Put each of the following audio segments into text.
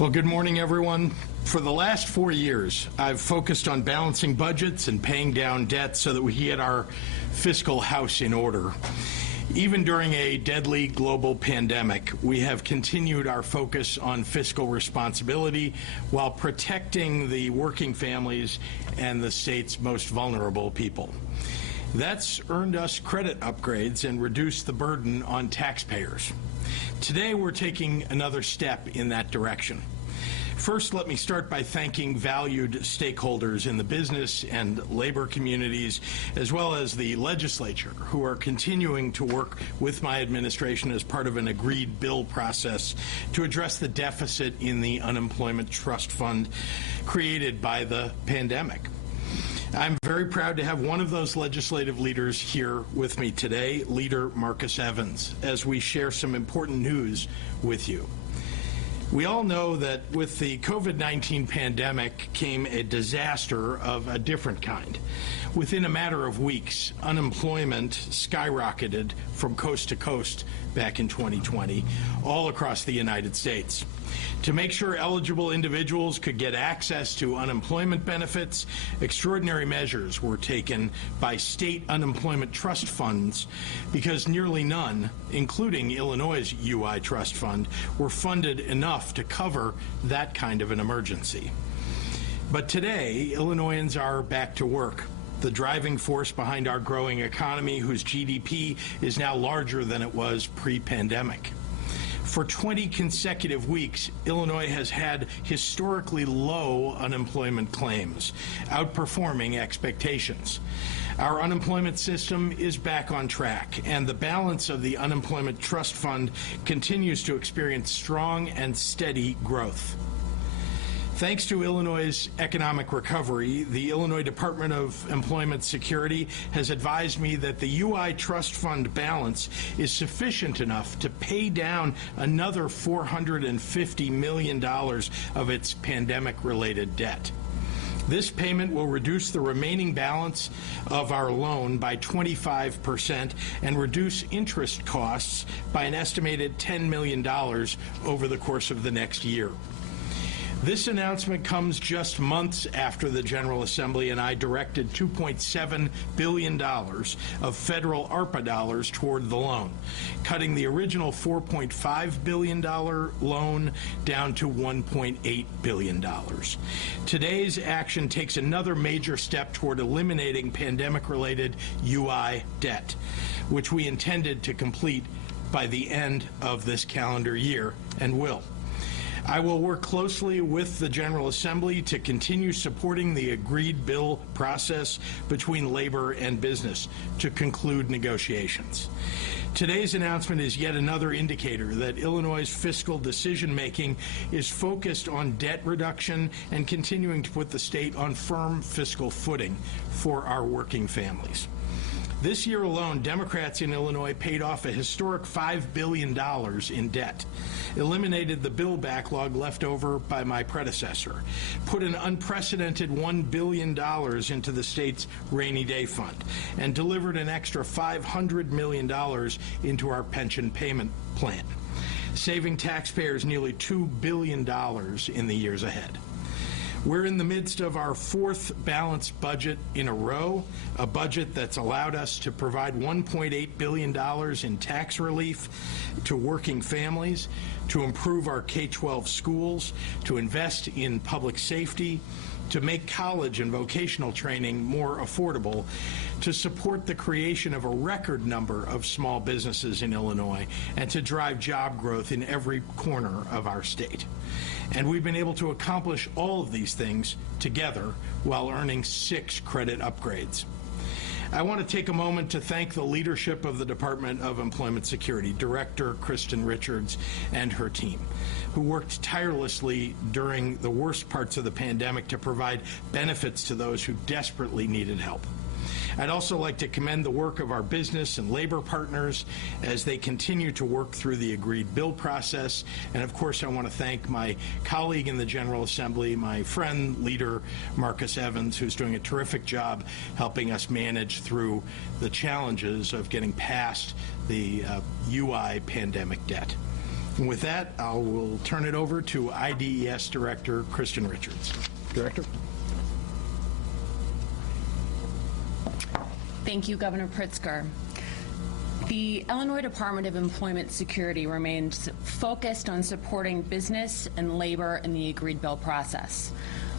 Well, good morning, everyone. For the last 4 years, I've focused on balancing budgets and paying down debt so that we get our fiscal house in order. Even during a deadly global pandemic, we have continued our focus on fiscal responsibility while protecting the working families and the state's most vulnerable people. That's earned us credit upgrades and reduced the burden on taxpayers. Today, we're taking another step in that direction. First, let me start by thanking valued stakeholders in the business and labor communities, as well as the legislature, who are continuing to work with my administration as part of an agreed bill process to address the deficit in the unemployment trust fund created by the pandemic. I'm very proud to have one of those legislative leaders here with me today, Leader Marcus Evans, as we share some important news with you. We all know that with the COVID-19 pandemic came a disaster of a different kind. Within a matter of weeks, unemployment skyrocketed from coast to coast back in 2020, all across the United States. To make sure eligible individuals could get access to unemployment benefits, extraordinary measures were taken by state unemployment trust funds because nearly none, including Illinois' UI Trust Fund, were funded enough to cover that kind of an emergency. But today, Illinoisans are back to work, the driving force behind our growing economy, whose GDP is now larger than it was pre-pandemic. For 20 consecutive weeks, Illinois has had historically low unemployment claims, outperforming expectations. Our unemployment system is back on track, and the balance of the Unemployment Trust Fund continues to experience strong and steady growth. Thanks to Illinois' economic recovery, the Illinois Department of Employment Security has advised me that the UI Trust Fund balance is sufficient enough to pay down another $450 million of its pandemic-related debt. This payment will reduce the remaining balance of our loan by 25% and reduce interest costs by an estimated $10 million over the course of the next year. This announcement comes just months after the General Assembly and I directed $2.7 billion of federal ARPA dollars toward the loan, cutting the original $4.5 billion loan down to $1.8 billion. Today's action takes another major step toward eliminating pandemic-related UI debt, which we intended to complete by the end of this calendar year and will. I will work closely with the General Assembly to continue supporting the agreed bill process between labor and business to conclude negotiations. Today's announcement is yet another indicator that Illinois' fiscal decision-making is focused on debt reduction and continuing to put the state on firm fiscal footing for our working families. This year alone, Democrats in Illinois paid off a historic $5 billion in debt, eliminated the bill backlog left over by my predecessor, put an unprecedented $1 billion into the state's rainy day fund, and delivered an extra $500 million into our pension payment plan, saving taxpayers nearly $2 billion in the years ahead. We're in the midst of our fourth balanced budget in a row, a budget that's allowed us to provide $1.8 billion in tax relief to working families, to improve our K-12 schools, to invest in public safety, to make college and vocational training more affordable, to support the creation of a record number of small businesses in Illinois, and to drive job growth in every corner of our state. And we've been able to accomplish all of these things together while earning 6 credit upgrades. I want to take a moment to thank the leadership of the Department of Employment Security, Director Kristen Richards and her team, who worked tirelessly during the worst parts of the pandemic to provide benefits to those who desperately needed help. I'd also like to commend the work of our business and labor partners as they continue to work through the agreed bill process. And of course, I want to thank my colleague in the General Assembly, my friend, Leader Marcus Evans, who's doing a terrific job helping us manage through the challenges of getting past the UI pandemic debt. And with that, I will turn it over to IDES Director Kristen Richards. Director. Thank you, Governor Pritzker. The Illinois Department of Employment Security remains focused on supporting business and labor in the agreed bill process,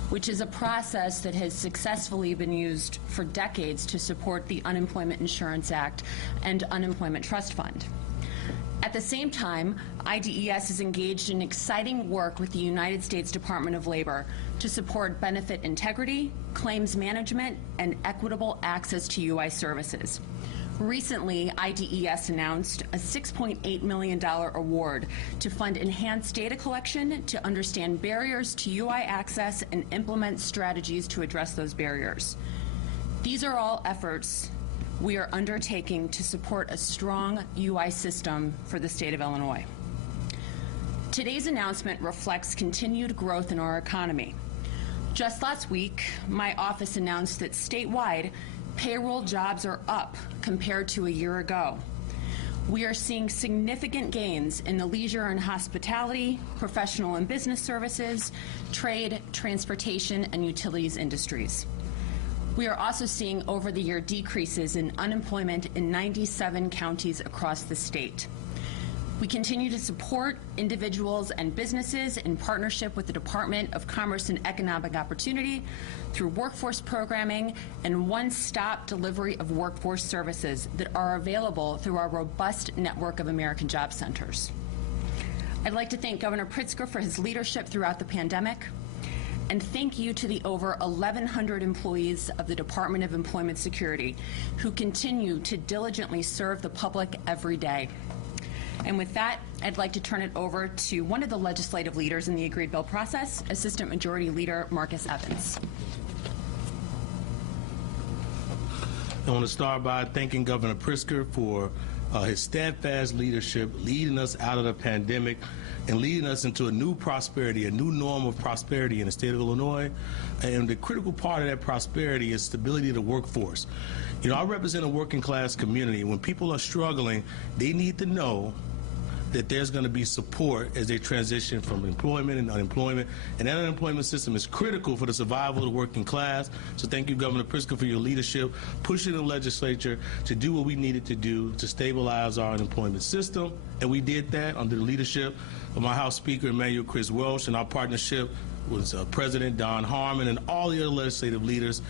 which is a process that has successfully been used for decades to support the Unemployment Insurance Act and Unemployment Trust Fund. At the same time, IDES is engaged in exciting work with the United States Department of Labor to support benefit integrity, claims management, and equitable access to UI services. Recently, IDES announced a $6.8 million award to fund enhanced data collection to understand barriers to UI access and implement strategies to address those barriers. These are all efforts we are undertaking to support a strong UI system for the state of Illinois. Today's announcement reflects continued growth in our economy. Just last week, my office announced that statewide, payroll jobs are up compared to a year ago. We are seeing significant gains in the leisure and hospitality, professional and business services, trade, transportation, and utilities industries. We are also seeing over-the-year decreases in unemployment in 97 counties across the state. We continue to support individuals and businesses in partnership with the Department of Commerce and Economic Opportunity through workforce programming and one-stop delivery of workforce services that are available through our robust network of American Job Centers. I'd like to thank Governor Pritzker for his leadership throughout the pandemic, and thank you to the over 1,100 employees of the Department of Employment Security who continue to diligently serve the public every day. And with that, I'd like to turn it over to one of the legislative leaders in the agreed bill process, Assistant Majority Leader Marcus Evans. I want to start by thanking Governor Pritzker for his steadfast leadership, leading us out of the pandemic and leading us into a new prosperity, a new norm of prosperity in the state of Illinois. And the critical part of that prosperity is stability of the workforce. You know, I represent a working class community. When people are struggling, they need to know that there's going to be support as they transition from employment and unemployment. And that unemployment system is critical for the survival of the working class. So thank you, Governor Pritzker, for your leadership, pushing the legislature to do what we needed to do to stabilize our unemployment system. And we did that under the leadership of my House Speaker, Emmanuel Chris Welch, and our partnership was President Don Harmon and all the other legislative leaders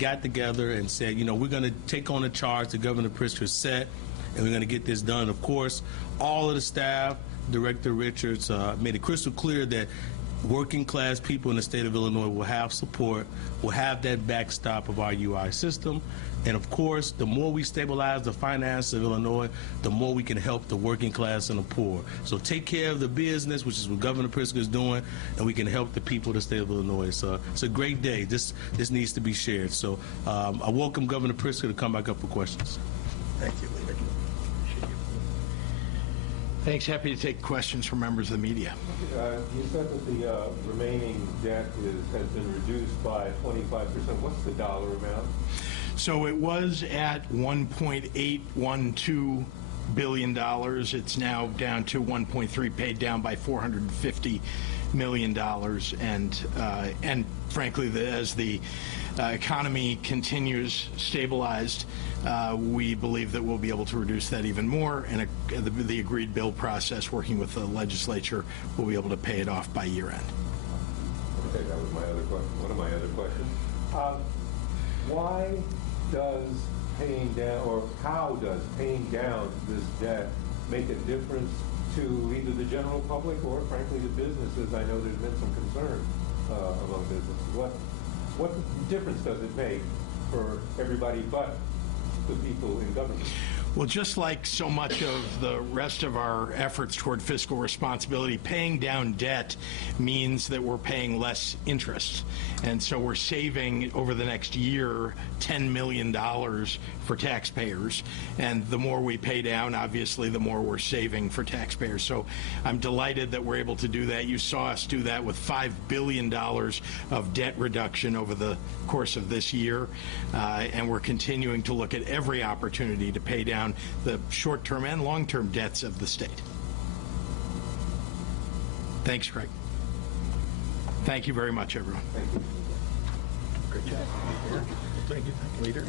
got together and said, you know, we're going to take on the charge that Governor Pritzker set, and we're going to get this done. Of course, all of the staff, Director Richards, made it crystal clear that working class people in the state of Illinois will have support, will have that backstop of our UI system. And of course, the more we stabilize the finances of Illinois, the more we can help the working class and the poor. So take care of the business, which is what Governor Pritzker is doing, and we can help the people of the state of Illinois. So it's a great day. This needs to be shared. So I welcome Governor Pritzker to come back up for questions. Thank you, Leader. Thanks. Happy to take questions from members of the media. You said that the remaining debt has been reduced by 25%. What's the dollar amount? So it was at $1.812 billion. It's now down to 1.3, paid down by $450 million. And frankly, as the economy continues stabilized, we believe that we'll be able to reduce that even more. And the agreed bill process, working with the legislature, will be able to pay it off by year end. Okay, that was my other question. One of my other questions. Why does paying down, or how does paying down this debt make a difference to either the general public or, frankly, the businesses? I know there's been some concern among businesses. What difference does it make for everybody but the people in government? Well, just like so much of the rest of our efforts toward fiscal responsibility, paying down debt means that we're paying less interest. And so we're saving over the next year $10 million for taxpayers. And the more we pay down, obviously, the more we're saving for taxpayers. So I'm delighted that we're able to do that. You saw us do that with $5 billion of debt reduction over the course of this year. And we're continuing to look at every opportunity to pay down the short-term and long-term debts of the state. Thanks, Greg. Thank you very much, everyone. Great job. Thank you, leader.